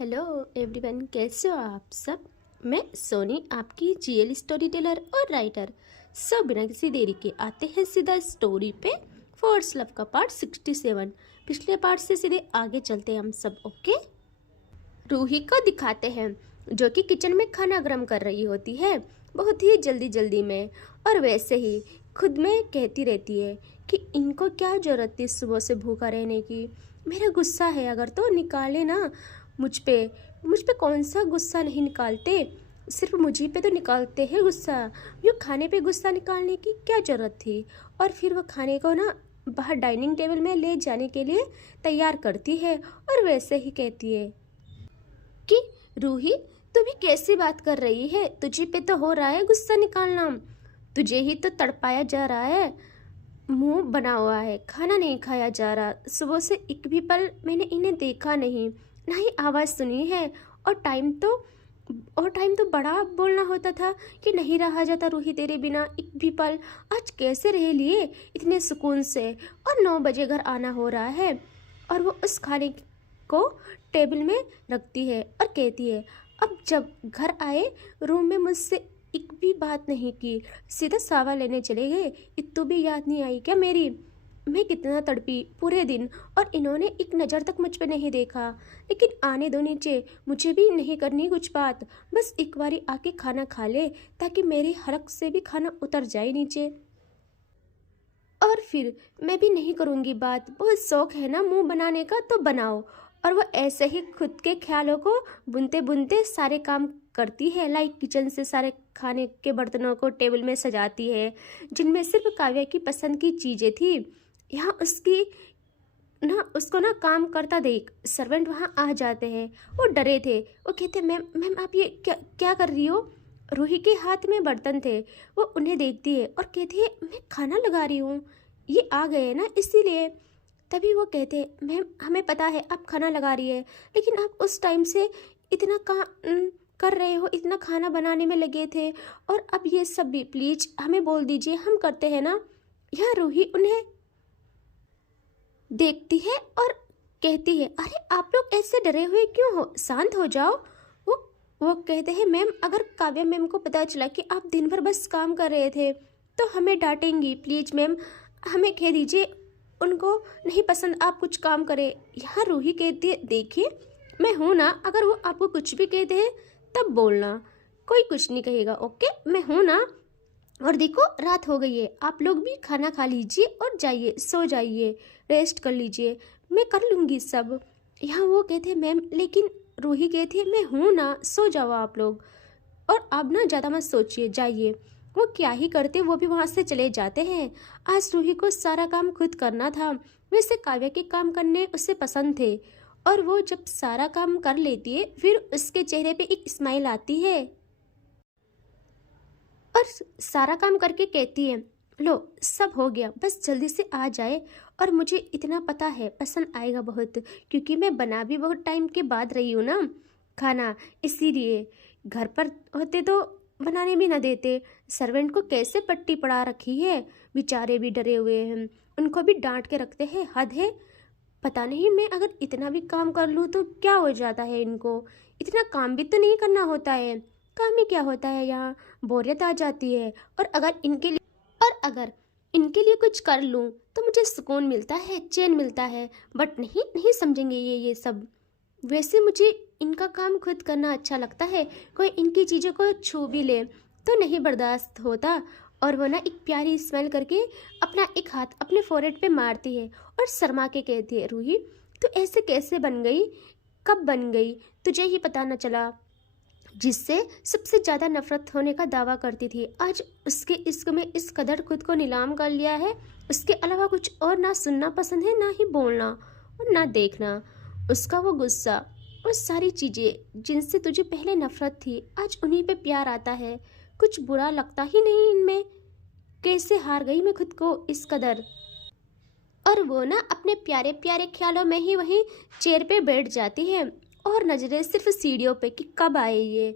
Hello everyone, कैसे हो आप सब। मैं सोनी, आपकी जीएल स्टोरी टेलर और राइटर। सब बिना किसी देरी के आते हैं सीधा स्टोरी पे। फोर्स लव का पार्ट 67। पिछले पार्ट से सीधे आगे चलते हैं हम सब। ओके, रूही को दिखाते हैं जो कि किचन में खाना गर्म कर रही होती है, बहुत ही जल्दी जल्दी में। और वैसे ही खुद में कहती रहती है कि इनको क्या जरूरत थी सुबह से भूखा रहने की। मेरा गुस्सा है अगर तो निकाले ना मुझ पे कौन सा गुस्सा नहीं निकालते, सिर्फ मुझी पे तो निकालते हैं गुस्सा। यूँ खाने पे गुस्सा निकालने की क्या जरूरत थी। और फिर वो खाने को ना बाहर डाइनिंग टेबल में ले जाने के लिए तैयार करती है और वैसे ही कहती है कि रूही, तू भी कैसी बात कर रही है, तुझे पे तो हो रहा है गुस्सा निकालना, तुझे ही तो तड़पाया जा रहा है, मुंह बना हुआ है, खाना नहीं खाया जा रहा, सुबह से एक भी पल मैंने इन्हें देखा नहीं, ना ही आवाज़ सुनी है। और टाइम तो बड़ा बोलना होता था कि नहीं रहा जाता रूही तेरे बिना एक भी पल। आज कैसे रह लिए इतने सुकून से, और 9 बजे घर आना हो रहा है। और वो उस खाने को टेबल में रखती है और कहती है, अब जब घर आए रूम में मुझसे एक भी बात नहीं की, सीधा सावा लेने चले गए। इतनी भी याद नहीं आई क्या मेरी, मैं कितना तड़पी पूरे दिन, और इन्होंने एक नज़र तक मुझ पे नहीं देखा। लेकिन आने दो नीचे, मुझे भी नहीं करनी कुछ बात, बस एक बारी आके खाना खा ले ताकि मेरी हलक से भी खाना उतर जाए नीचे। और फिर मैं भी नहीं करूँगी बात, बहुत शौक है ना मुंह बनाने का तो बनाओ। और वो ऐसे ही खुद के ख्यालों को बुनते बुनते सारे काम करती है। लाइक किचन से सारे खाने के बर्तनों को टेबल में सजाती है, जिनमें सिर्फ काव्या की पसंद की चीज़ें थी। यहाँ उसको ना काम करता देख सर्वेंट वहाँ आ जाते हैं। वो डरे थे, वो कहते मैम मैम आप ये क्या क्या कर रही हो। रूही के हाथ में बर्तन थे, वो उन्हें देखती है और कहती है मैं खाना लगा रही हूँ, ये आ गए ना इसीलिए। तभी वो कहते मैम हमें पता है आप खाना लगा रही है, लेकिन आप उस टाइम से इतना काम कर रहे हो, इतना खाना बनाने में लगे थे, और अब ये सब भी प्लीज हमें बोल दीजिए, हम करते हैं ना। यहाँ रूही उन्हें देखती है और कहती है अरे आप लोग ऐसे डरे हुए क्यों हो, शांत हो जाओ। वो वो कहते हैं मैम अगर काव्या मैम को पता चला कि आप दिन भर बस काम कर रहे थे तो हमें डांटेंगी, प्लीज मैम हमें कह दीजिए, उनको नहीं पसंद आप कुछ काम करें। यहाँ रूही कहती है देखिए मैं हूँ ना, अगर वो आपको कुछ भी कहते हैं तब बोलना, कोई कुछ नहीं कहेगा, ओके मैं हूँ ना। और देखो रात हो गई है, आप लोग भी खाना खा लीजिए और जाइए सो जाइए, रेस्ट कर लीजिए, मैं कर लूँगी सब। यहाँ वो कहते मैम, लेकिन रूही कहती है मैं हूँ ना, सो जाओ आप लोग, और अब ना ज़्यादा मत सोचिए, जाइए। वो क्या ही करते, वो भी वहाँ से चले जाते हैं। आज रूही को सारा काम खुद करना था, वैसे काव्या के काम करने उसे पसंद थे, और वो जब सारा काम कर लेती है फिर उसके चेहरे पे एक स्माइल आती है और सारा काम करके कहती है लो सब हो गया, बस जल्दी से आ जाए। और मुझे इतना पता है पसंद आएगा बहुत, क्योंकि मैं बना भी बहुत टाइम के बाद रही हूँ ना खाना, इसीलिए। घर पर होते तो बनाने भी ना देते। सर्वेंट को कैसे पट्टी पड़ा रखी है, बेचारे भी डरे हुए हैं, उनको भी डांट के रखते हैं, हद है। पता नहीं मैं अगर इतना भी काम कर लूँ तो क्या हो जाता है इनको, इतना काम भी तो नहीं करना होता है, काम ही क्या होता है, यहाँ बोरियत आ जाती है। और अगर इनके लिए कुछ कर लूँ तो मुझे सुकून मिलता है, चैन मिलता है, बट नहीं नहीं समझेंगे ये सब। वैसे मुझे इनका काम खुद करना अच्छा लगता है, कोई इनकी चीज़ों को छू भी ले तो नहीं बर्दाश्त होता। और वो ना एक प्यारी स्मेल करके अपना एक हाथ अपने फोrehead पे मारती है और शर्मा के कहती है रूही तू ऐसे कैसे बन गई, कब बन गई, तुझे ही पता न चला। जिससे सबसे ज़्यादा नफरत होने का दावा करती थी, आज उसके इश्क में इस कदर खुद को नीलाम कर लिया है, उसके अलावा कुछ और ना सुनना पसंद है, ना ही बोलना और ना देखना। उसका वो गुस्सा और सारी चीज़ें जिनसे तुझे पहले नफरत थी, आज उन्हीं पे प्यार आता है, कुछ बुरा लगता ही नहीं इनमें। कैसे हार गई मैं खुद को इस कदर। और वो ना अपने प्यारे प्यारे ख्यालों में ही वहीं चेयर पे बैठ जाती है और नजरें सिर्फ सीढ़ियों पे कि कब आए ये।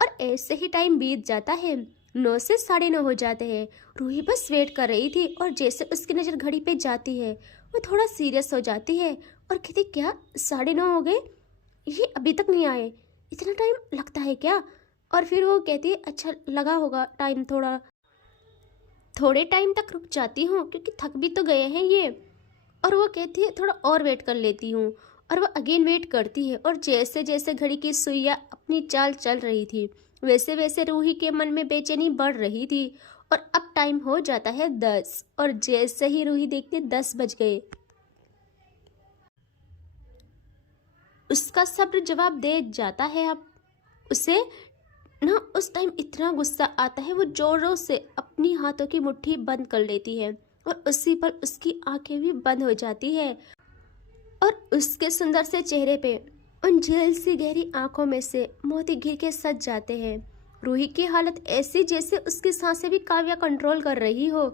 और ऐसे ही टाइम बीत जाता है, 9 से 9:30 हो जाते हैं। रूही बस वेट कर रही थी और जैसे उसकी नज़र घड़ी पे जाती है वो थोड़ा सीरियस हो जाती है और कहती क्या 9:30 हो गए, ये अभी तक नहीं आए, इतना टाइम लगता है क्या? और फिर वो कहती है अच्छा लगा होगा टाइम, थोड़े टाइम तक रुक जाती हूँ क्योंकि थक भी तो गए हैं ये। और वो कहती है थोड़ा और वेट कर लेती हूँ। और वो अगेन वेट करती है और जैसे जैसे घड़ी की सुइयाँ अपनी चाल चल रही थी वैसे वैसे रूही के मन में बेचैनी बढ़ रही थी। और अब टाइम हो जाता है 10 और जैसे ही रूही देखती है 10 बज गए। उसका सब्र जवाब दे जाता है। अब उसे ना उस टाइम इतना गुस्सा आता है, वो जोरों से अपनी हाथों की मुट्ठी बंद कर लेती है और उसी पर उसकी आंखें भी बंद हो जाती है। और उसके सुंदर से चेहरे पे उन झील सी गहरी आंखों में से मोती गिर के सज जाते हैं। रूही की हालत ऐसी जैसे उसकी सांसें भी काव्या कंट्रोल कर रही हो।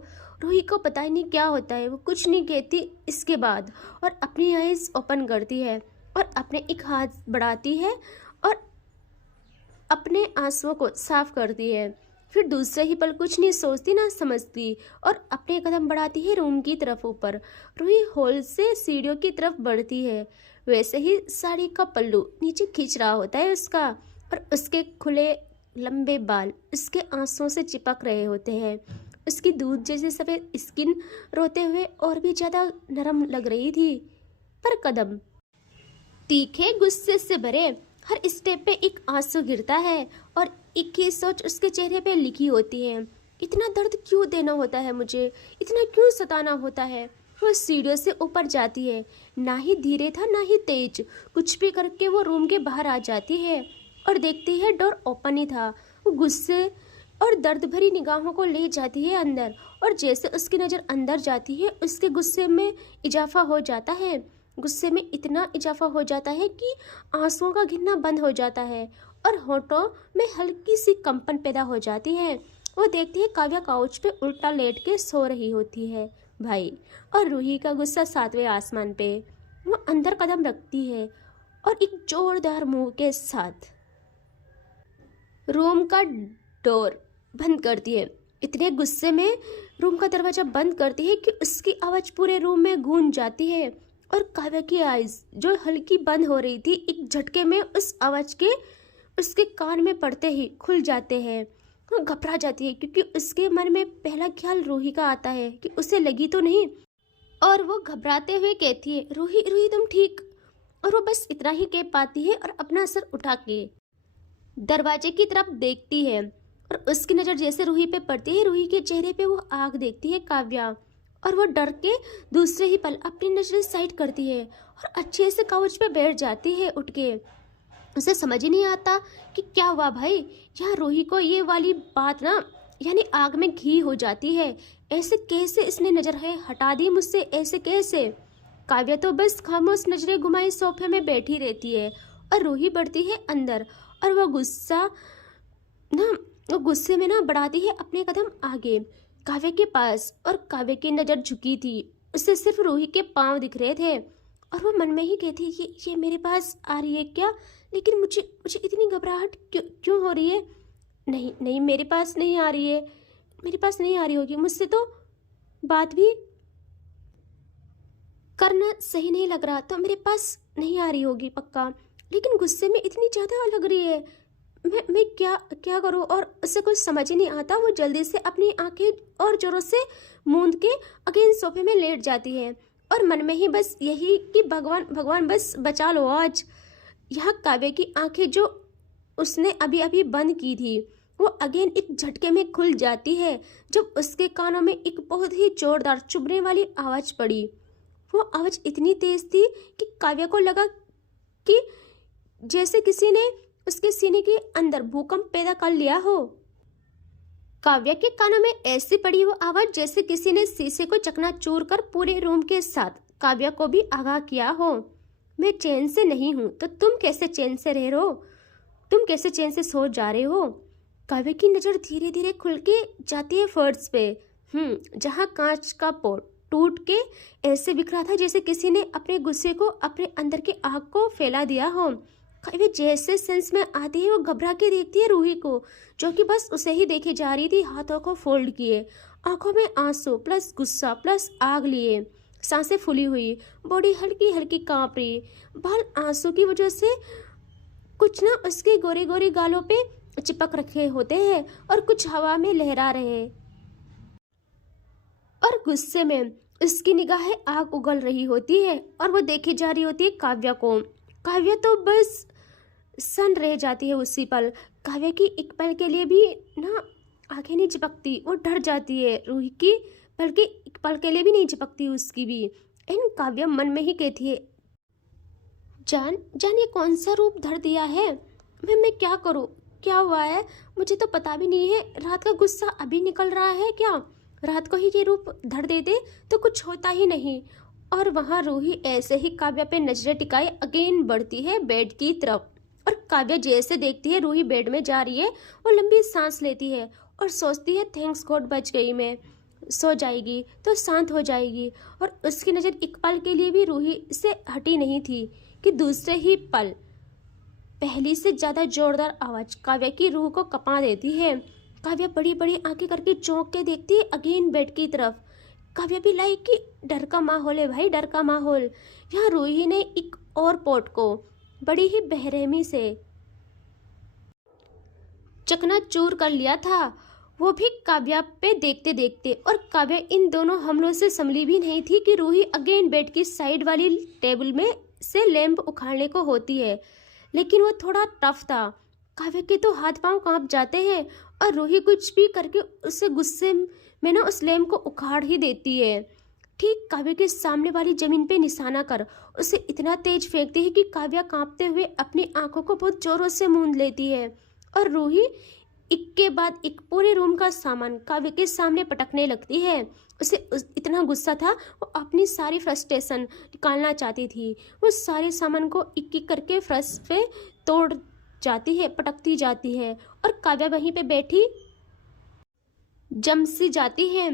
रूही को पता ही नहीं क्या होता है, वो कुछ नहीं कहती इसके बाद और अपनी आईज ओपन करती है और अपने एक हाथ बढ़ाती है और अपने आंसुओं को साफ करती है। फिर दूसरे ही पल कुछ नहीं सोचती ना समझती और अपने कदम बढ़ाती है रूम की तरफ। ऊपर रूही हॉल से सीढ़ियों की तरफ बढ़ती है। वैसे ही साड़ी का पल्लू नीचे खींच रहा होता है उसका और उसके खुले लंबे बाल उसके आंसुओं से चिपक रहे होते हैं। उसकी दूध जैसी सफ़ेद स्किन रोते हुए और भी ज़्यादा नरम लग रही थी। पर कदम तीखे गुस्से से भरे, हर स्टेप पे एक आंसू गिरता है और एक ही सोच उसके चेहरे पे लिखी होती है, इतना दर्द क्यों देना होता है मुझे, इतना क्यों सताना होता है। वो सीढ़ियों से ऊपर जाती है, ना ही धीरे था ना ही तेज, कुछ भी करके वो रूम के बाहर आ जाती है और देखती है डोर ओपन ही था। वो गुस्से और दर्द भरी निगाहों को ले जाती है अंदर और जैसे उसकी नज़र अंदर जाती है उसके गुस्से में इजाफा हो जाता है। गुस्से में इतना इजाफा हो जाता है कि आंसुओं का गिरना बंद हो जाता है और होठों में हल्की सी कंपन पैदा हो जाती है। वो देखती है काव्या काउच पे उल्टा लेट के सो रही होती है भाई, और रूही का गुस्सा 7वें आसमान पे। वो अंदर कदम रखती है और एक जोरदार मुंह के साथ रूम का डोर बंद करती है। इतने गुस्से में रूम का दरवाजा बंद करती है कि उसकी आवाज़ पूरे रूम में गूंज जाती है और काव्या की आइज जो हल्की बंद हो रही थी एक झटके में उस आवाज़ के उसके कान में पड़ते ही खुल जाते हैं। वो घबरा जाती है क्योंकि उसके मन में पहला ख्याल रूही का आता है कि उसे लगी तो नहीं। और वो घबराते हुए कहती है रूही रूही तुम ठीक। और वो बस इतना ही कह पाती है और अपना सर उठा के दरवाजे की तरफ देखती है और उसकी नज़र जैसे रूही पे पड़ती है रूही के चेहरे पे वो आग देखती है काव्या और वो डर के दूसरे ही पल अपनी नज़रें साइड करती है और अच्छे से काउच पे बैठ जाती है उठ के। उसे समझ ही नहीं आता कि क्या हुआ भाई, यहाँ रूही को ये वाली बात ना यानी आग में घी हो जाती है। ऐसे कैसे इसने नज़र है हटा दी मुझसे, ऐसे कैसे। काव्या तो बस खामोश नजरें घुमाई सोफे में बैठी रहती है और रूही बढ़ती है अंदर और वो गुस्से में ना बढ़ाती है अपने कदम आगे काव्या के पास। और काव्या की नज़र झुकी थी, उससे सिर्फ रूही के पांव दिख रहे थे और वो मन में ही कहती ये मेरे पास आ रही है क्या, लेकिन मुझे इतनी घबराहट क्यों हो रही है। नहीं नहीं मेरे पास नहीं आ रही है, मेरे पास नहीं आ रही होगी, मुझसे तो बात भी करना सही नहीं लग रहा तो मेरे पास नहीं आ रही होगी पक्का, लेकिन गुस्से में इतनी ज़्यादा लग रही है। मैं क्या करूं। और उसे कुछ समझ ही नहीं आता। वो जल्दी से अपनी आंखें और जोरों से मूंद के अगेन सोफे में लेट जाती है और मन में ही बस यही कि भगवान भगवान बस बचा लो आज। यहाँ काव्या की आंखें जो उसने अभी अभी बंद की थी वो अगेन एक झटके में खुल जाती है जब उसके कानों में एक बहुत ही जोरदार चुभने वाली आवाज़ पड़ी। वो आवाज़ इतनी तेज थी कि काव्या को लगा कि जैसे किसी ने उसके सीने के अंदर भूकंप पैदा कर लिया हो। काव्या के कानों में ऐसी पड़ी वो आवाज़ जैसे किसी ने शीशे को चकनाचूर कर पूरे रूम के साथ काव्या को भी आगाह किया हो। मैं चैन से नहीं हूँ तो तुम कैसे चैन से रह रहे हो, तुम कैसे चैन से सो जा रहे हो। काव्या की नज़र धीरे धीरे खुल के जाती है फर्श पे, जहाँ कांच का पॉट टूट के ऐसे बिखरा था जैसे किसी ने अपने गुस्से को अपने अंदर की आग को फैला दिया हो। काव्या जैसे सेंस में आती है वो घबरा के देखती है रूही को जो कि बस उसे ही देखे जा रही थी, हाथों को फोल्ड किए, आंखों में आंसू प्लस गुस्सा प्लस आग लिए। सांसें फूली हुई, बॉडी हल्की हल्की कांप रही, बाल आंसू की वजह से कुछ ना उसके गोरे गोरे गालों पे चिपक रखे होते हैं और कुछ हवा में लहरा रहे, और गुस्से में उसकी निगाहें आग उगल रही होती है और वो देखी जा रही होती है काव्या को। काव्या तो बस सन रह जाती है उसी पल। काव्या की एक पल के लिए भी ना आंखें नहीं चिपकती, वो डर जाती है रूही की, बल्कि एक पल के लिए भी नहीं चिपकती उसकी भी। इन काव्या मन में ही कहती है, जान जान ये कौन सा रूप धर दिया है, मैं क्या करूं, क्या हुआ है, मुझे तो पता भी नहीं है। रात का गुस्सा अभी निकल रहा है क्या? रात को ही ये रूप धर देते तो कुछ होता ही नहीं। और वहां रूही ऐसे ही काव्या पे नजरें टिकाए अगेन बढ़ती है बेड की तरफ, और काव्या जैसे देखती है रूही बेड में जा रही है, वो लंबी सांस लेती है और सोचती है थैंक्स गॉड बच गई मैं, सो जाएगी तो शांत हो जाएगी। और उसकी नज़र एक पल के लिए भी रूही से हटी नहीं थी कि दूसरे ही पल पहली से ज्यादा जोरदार आवाज काव्या की रूह को कपा देती है। काव्या बड़ी बड़ी आंखें करके चौंक के देखती है अगेन बेड की तरफ। काव्या भी लाइक कि डर का माहौल है भाई, डर का माहौल। यहाँ रूही ने एक और पोट को बड़ी ही बेरहमी से चकनाचूर कर लिया था, वो भी काव्या पे देखते देखते। और काव्या इन दोनों हमलों से संभली भी नहीं थी कि रूही अगेन बेड की साइड वाली टेबल में से लैंप उखाड़ने को होती है, लेकिन वो थोड़ा टफ था। काव्या के तो हाथ पांव कांप जाते हैं और रूही कुछ भी करके उसे गुस्से में ना उस लैंप को उखाड़ ही देती है। ठीक काव्या के सामने वाली जमीन पे निशाना कर उसे इतना तेज फेंकती है कि काव्या कांपते हुए अपनी आंखों को बहुत जोरों से मूंद लेती है, और रूही एक के बाद एक पूरे रूम का सामान काव्या के सामने पटकने लगती है। उसे इतना गुस्सा था, वो अपनी सारी फ्रस्ट्रेशन निकालना चाहती थी। वो सारे सामान को एक एक करके फर्श पे तोड़ जाती है, पटकती जाती है, और काव्या वहीं पे बैठी जम सी जाती है।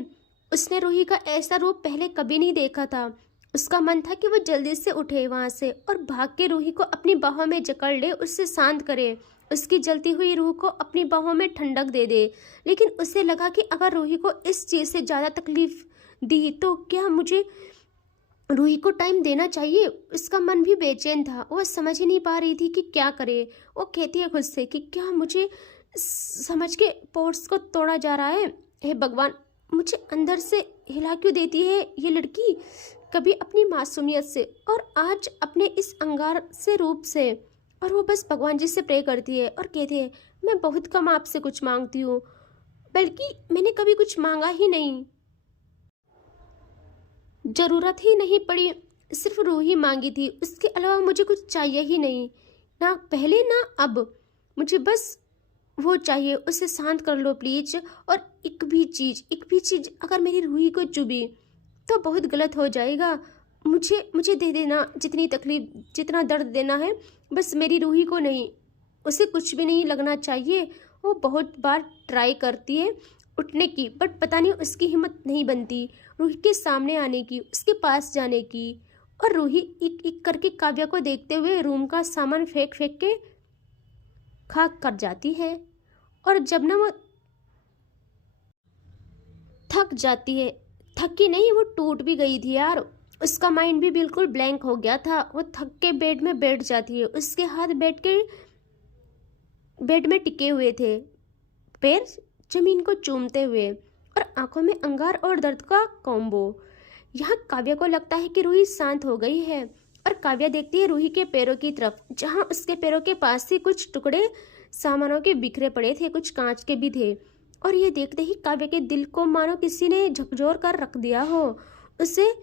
उसने रूही का ऐसा रूप पहले कभी नहीं देखा था। उसका मन था कि वो जल्दी से उठे वहां से और भाग के रूही को अपनी बाहों में जकड़ ले, उससे शांत करे, उसकी जलती हुई रूह को अपनी बाहों में ठंडक दे दे। लेकिन उसे लगा कि अगर रूही को इस चीज़ से ज़्यादा तकलीफ दी तो क्या मुझे रूही को टाइम देना चाहिए। उसका मन भी बेचैन था, वो समझ ही नहीं पा रही थी कि क्या करे। वो कहती है खुद से कि क्या मुझे समझ के पोर्स को तोड़ा जा रहा है। हे भगवान, मुझे अंदर से हिला क्यों देती है ये लड़की, कभी अपनी मासूमियत से और आज अपने इस अंगार से रूप से। और वो बस भगवान जी से प्रे करती है और कहती है, मैं बहुत कम आपसे कुछ मांगती हूँ, बल्कि मैंने कभी कुछ मांगा ही नहीं, जरूरत ही नहीं पड़ी, सिर्फ रूह ही मांगी थी, उसके अलावा मुझे कुछ चाहिए ही नहीं, ना पहले ना अब। मुझे बस वो चाहिए, उसे शांत कर लो प्लीज। और एक भी चीज़ अगर मेरी रूही को चुभी तो बहुत गलत हो जाएगा। मुझे दे देना जितनी तकलीफ, जितना दर्द देना है, बस मेरी रूही को नहीं। उसे कुछ भी नहीं लगना चाहिए। वो बहुत बार ट्राई करती है उठने की, बट पता नहीं उसकी हिम्मत नहीं बनती रूही के सामने आने की, उसके पास जाने की। और रूही एक एक करके काव्या को देखते हुए रूम का सामान फेंक फेंक के खाक कर जाती है। और जब ना वो थक जाती है, थकी नहीं, वो टूट भी गई थी यार, उसका माइंड भी बिल्कुल ब्लैंक हो गया था। वो थक के बेड में बैठ जाती है, उसके हाथ बेड में टिके हुए थे, पैर जमीन को चूमते हुए, और आंखों में अंगार और दर्द का कॉम्बो। यहाँ काव्या को लगता है कि रूही शांत हो गई है, और काव्या देखती है रूही के पैरों की तरफ, जहाँ उसके पैरों के पास से कुछ टुकड़े सामानों के बिखरे पड़े थे, कुछ कांच के भी थे। और ये देखते ही काव्या के दिल को मानो किसी ने झकझोर कर रख दिया हो। उसे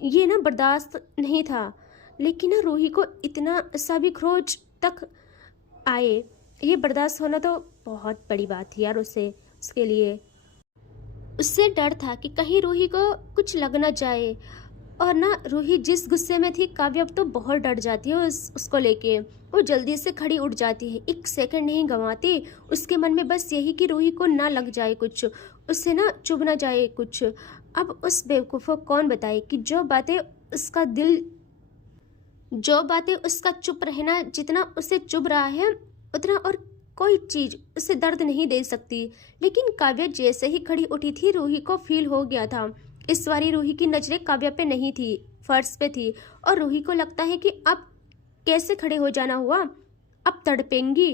ये ना बर्दाश्त नहीं था, लेकिन ना रूही को इतना सा भी खरोच तक आए, ये बर्दाश्त होना तो बहुत बड़ी बात थी यार उसके लिए। उससे डर था कि कहीं रूही को कुछ लग ना जाए। और ना रूही जिस गुस्से में थी, काव्या अब तो बहुत डर जाती है उसको लेके। वो जल्दी से खड़ी उठ जाती है, एक सेकंड नहीं गंवाती। उसके मन में बस यही कि रूही को ना लग जाए कुछ, उससे ना चुभ ना जाए कुछ। अब उस बेवकूफ़ को कौन बताए कि जो बातें उसका चुप रहना जितना उसे चुभ रहा है, उतना और कोई चीज़ उसे दर्द नहीं दे सकती। लेकिन काव्या जैसे ही खड़ी उठी थी, रूही को फील हो गया था इस बारी रूही की नजरें काव्या पे नहीं थी, फर्श पे थी। और रूही को लगता है कि अब कैसे खड़े हो जाना हुआ, अब तड़पेंगी।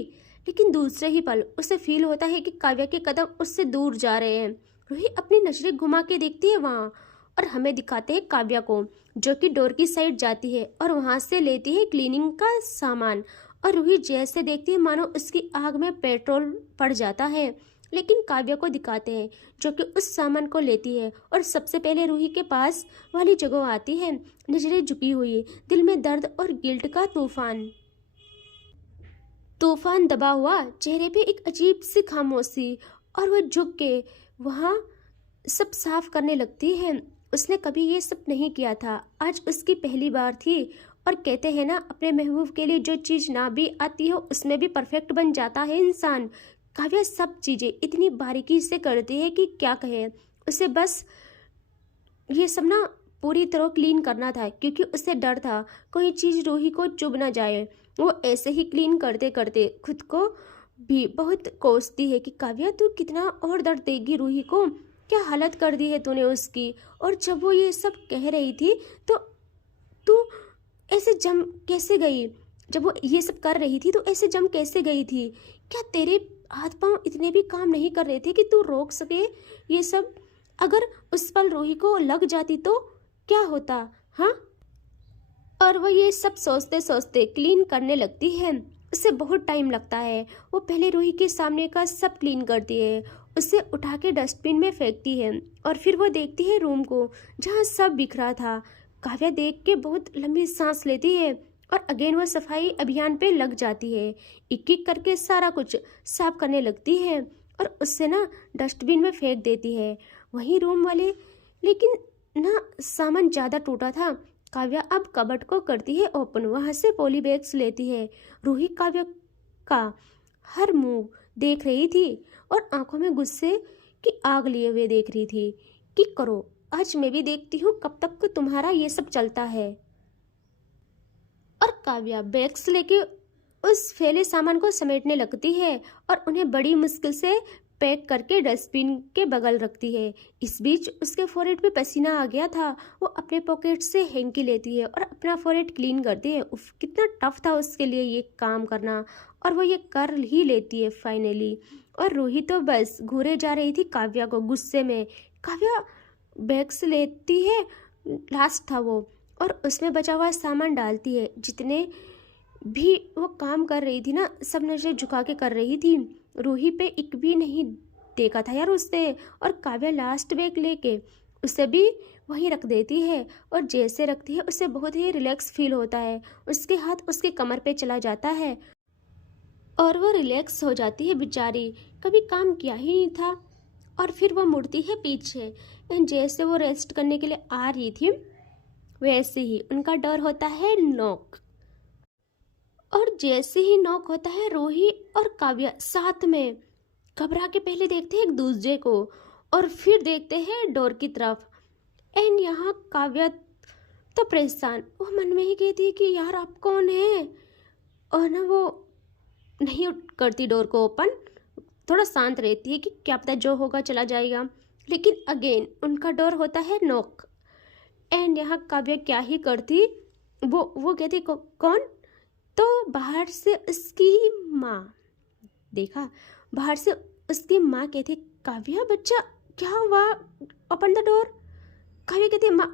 लेकिन दूसरे ही पल उसे फील होता है कि काव्या के कदम उससे दूर जा रहे हैं। रूही अपनी नजरें घुमा के देखती है वहाँ, और हमें दिखाते हैं काव्या को जो कि डोर की साइड जाती है और वहाँ से लेती है क्लीनिंग का सामान। और रूही जैसे देखती है मानो उसकी आग में पेट्रोल पड़ जाता है। लेकिन काव्या को दिखाते हैं जो कि उस सामान को लेती है और सबसे पहले रूही के पास वाली जगह आती है। नजरें झुकी हुई, दिल में दर्द और गिल्ट का तूफान तूफान दबा हुआ, चेहरे पे एक अजीब सी खामोशी। और वह झुक के वहाँ सब साफ करने लगती है। उसने कभी ये सब नहीं किया था, आज उसकी पहली बार थी। और कहते हैं ना, अपने महबूब के लिए जो चीज़ ना भी आती हो उसमें भी परफेक्ट बन जाता है इंसान। काव्या सब चीज़ें इतनी बारीकी से करती है कि क्या कहे। उसे बस ये सब ना पूरी तरह क्लीन करना था, क्योंकि उसे डर था कोई चीज़ रूही को चुभ ना जाए। वो ऐसे ही क्लीन करते करते खुद को भी बहुत कोसती है कि काव्या तू कितना और दर्द देगी रूही को, क्या हालत कर दी है तूने उसकी। और जब वो ये सब कह रही थी तो तू ऐसे जम कैसे गई, जब वो ये सब कर रही थी तो ऐसे जम कैसे गई थी। क्या तेरे हाथ पांव इतने भी काम नहीं कर रहे थे कि तू रोक सके ये सब। अगर उस पल रूही को लग जाती तो क्या होता, हाँ। और वो ये सब सोचते सोचते क्लीन करने लगती है। उसे बहुत टाइम लगता है। वो पहले रूही के सामने का सब क्लीन करती है, उसे उठा के डस्टबिन में फेंकती है। और फिर वो देखती है रूम को जहाँ सब बिखरा था। काव्या देख के बहुत लंबी सांस लेती है और अगेन वो सफाई अभियान पे लग जाती है। एक एक करके सारा कुछ साफ करने लगती है और उससे ना डस्टबिन में फेंक देती है। वहीं रूम वाले, लेकिन ना सामान ज़्यादा टूटा था। काव्या अब कबर्ड को करती है ओपन, वहाँ से पॉली बैग्स लेती है। रूही काव्या का हर मुंह देख रही थी और आंखों में गुस्से की आग लिए हुए देख रही थी कि करो, आज मैं भी देखती हूँ कब तक तुम्हारा ये सब चलता है। और काव्या बैग्स लेके उस फैले सामान को समेटने लगती है और उन्हें बड़ी मुश्किल से पैक करके डस्टबिन के बगल रखती है। इस बीच उसके फोरहेड पे पसीना आ गया था। वो अपने पॉकेट से हैंकी लेती है और अपना फोरहेड क्लीन करती है। उफ, कितना टफ था उसके लिए ये काम करना, और वो ये कर ही लेती है फाइनली। और रूही तो बस घूरे जा रही थी काव्या को गुस्से में। काव्या बैग्स लेती है, लास्ट था वो, और उसमें बचा हुआ सामान डालती है। जितने भी वो काम कर रही थी ना, सब नजर झुका के कर रही थी। रूही पे एक भी नहीं देखा था यार उससे। और काव्या लास्ट बैग लेके उसे भी वहीं रख देती है, और जैसे रखती है उसे बहुत ही रिलैक्स फील होता है। उसके हाथ उसके कमर पे चला जाता है और वो रिलैक्स हो जाती है बेचारी, कभी काम किया ही नहीं था। और फिर वो मुड़ती है पीछे, एंड जैसे वो रेस्ट करने के लिए आ रही थी वैसे ही उनका डर होता है नॉक। और जैसे ही नॉक होता है, रूही और काव्या साथ में घबरा के पहले देखते हैं एक दूसरे को और फिर देखते हैं डोर की तरफ। एंड यहाँ काव्या तो परेशान, वो मन में ही कहती है कि यार आप कौन है। और ना वो नहीं करती डोर को ओपन, थोड़ा शांत रहती है कि क्या पता जो होगा चला जाएगा। लेकिन अगेन उनका डोर होता है नॉक। एंड यहाँ काव्या क्या ही करती, वो कहती कौन। तो बाहर से उसकी माँ, देखा, बाहर से उसकी माँ कहती काव्या बच्चा क्या हुआ, ओपन द डोर। काव्या कहती माँ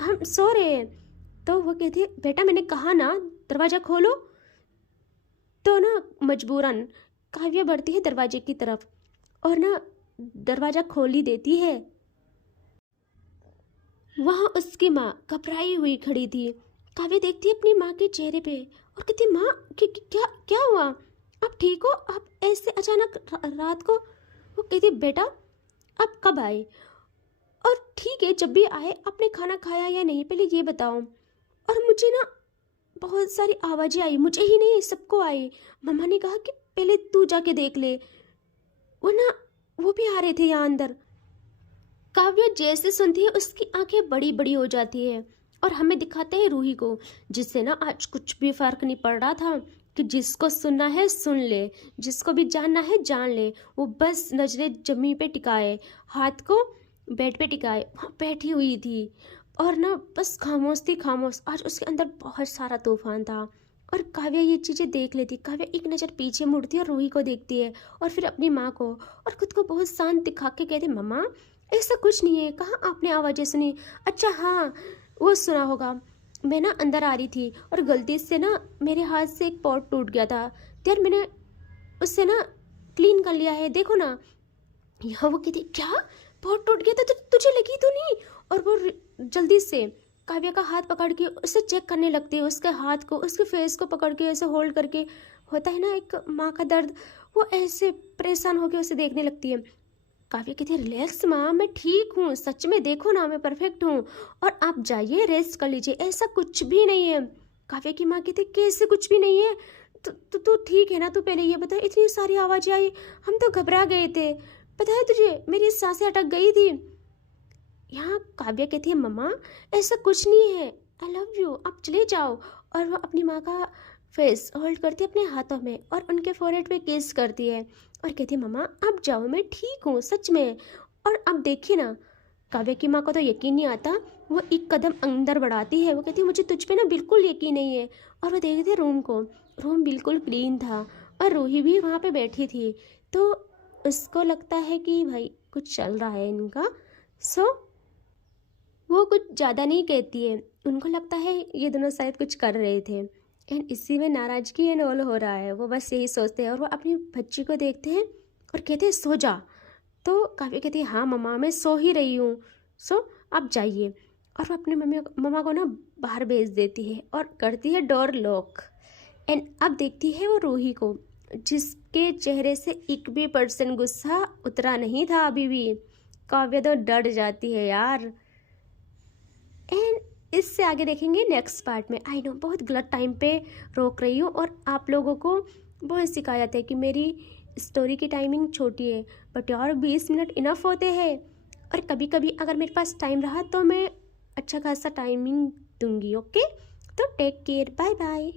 हम सो रहे हैं। तो वो कहती बेटा मैंने कहा ना दरवाज़ा खोलो। तो ना मजबूरन काव्या बढ़ती है दरवाजे की तरफ और ना दरवाज़ा खोल ही देती है। वहाँ उसकी माँ घबराई हुई खड़ी थी। काव्या देखती है अपनी माँ के चेहरे पे और कहती माँ क्या क्या हुआ, आप ठीक हो, आप ऐसे अचानक रात को। वो कहती बेटा आप कब आए, और ठीक है जब भी आए आपने खाना खाया या नहीं पहले ये बताओ। और मुझे ना बहुत सारी आवाज़ें आई, मुझे ही नहीं सबको आई। मम्मा ने कहा कि पहले तू जाके देख ले, वरना वो भी आ रहे थे यहाँ अंदर। काव्या जैसे सुनती है उसकी आंखें बड़ी बड़ी हो जाती है और हमें दिखाते हैं रूही को, जिससे ना आज कुछ भी फर्क नहीं पड़ रहा था कि जिसको सुनना है सुन ले, जिसको भी जानना है जान ले। वो बस नजरें जमीन पे टिकाए, हाथ को बेड पे टिकाए वहाँ बैठी हुई थी और ना बस खामोश थी, खामोश। आज उसके अंदर बहुत सारा तूफान था और काव्या ये चीज़ें देख लेती। काव्या एक नज़र पीछे मुड़ती है और रूही को देखती है और फिर अपनी माँ को, और खुद को बहुत शांत दिखा के कहती, मम्मा ऐसा कुछ नहीं है, कहाँ आपने आवाज़ें सुनी? अच्छा हाँ, वो सुना होगा, मैं ना अंदर आ रही थी और गलती से ना मेरे हाथ से एक पॉट टूट गया था, तो यार मैंने उससे ना क्लीन कर लिया है, देखो ना। यहाँ वो कहती, क्या पॉट टूट गया था तो तुझे लगी तो नहीं? और वो जल्दी से काव्या का हाथ पकड़ के उसे चेक करने लगती है, उसके हाथ को, उसके फेस को पकड़ के ऐसे होल्ड करके, होता है ना एक माँ का दर्द, वो ऐसे परेशान होकर उसे देखने लगती है। काव्या कहती है, रिलैक्स माँ, मैं ठीक हूँ, सच में देखो ना मैं परफेक्ट हूँ, और आप जाइए रेस्ट कर लीजिए, ऐसा कुछ भी नहीं है। काव्या की माँ कहती, कैसे कुछ भी नहीं है? तो ठीक है ना? तू पहले ये बता, इतनी सारी आवाज़ें आई, हम तो घबरा गए थे, पता है तुझे मेरी सांसें अटक गई थी। यहाँ काव्या कहती है, मम्मा ऐसा कुछ नहीं है, आई लव यू, आप चले जाओ। और वो अपनी माँ का फेस होल्ड करती है अपने हाथों में और उनके फोrehead पे किस करती है और कहती है, मम्मा आप जाओ, मैं ठीक हूँ सच में। और अब देखिए ना, काव्या की माँ को तो यकीन नहीं आता, वो एक कदम अंदर बढ़ाती है, वो कहती है, मुझे तुझ पे ना बिल्कुल यकीन नहीं है। और वो देखती है रूम को, रूम बिल्कुल क्लीन था और रूही भी वहाँ पे बैठी थी, तो उसको लगता है कि भाई कुछ चल रहा है इनका। सो वो कुछ ज़्यादा नहीं कहती है, उनको लगता है ये दोनों शायद कुछ कर रहे थे एंड इसी में नाराज़गी एंड ऑल हो रहा है, वो बस यही सोचते हैं। और वो अपनी बच्ची को देखते हैं और कहते हैं, सो जा। तो काव्या कहती है, हाँ मम्मा मैं सो ही रही हूँ, सो आप जाइए। और वो अपने मम्मा को ना बाहर भेज देती है और करती है डोर लॉक। एंड अब देखती है वो रूही को, जिसके चेहरे से 1% गुस्सा उतरा नहीं था अभी भी। काव्या तो डर जाती है यार। एंड इससे आगे देखेंगे नेक्स्ट पार्ट में। आई नो बहुत गलत टाइम पे रोक रही हूँ और आप लोगों को बहुत शिकायत है कि मेरी स्टोरी की टाइमिंग छोटी है, बट यार 20 मिनट इनफ होते हैं। और कभी कभी अगर मेरे पास टाइम रहा तो मैं अच्छा खासा टाइमिंग दूंगी। ओके, तो टेक केयर, बाय बाय।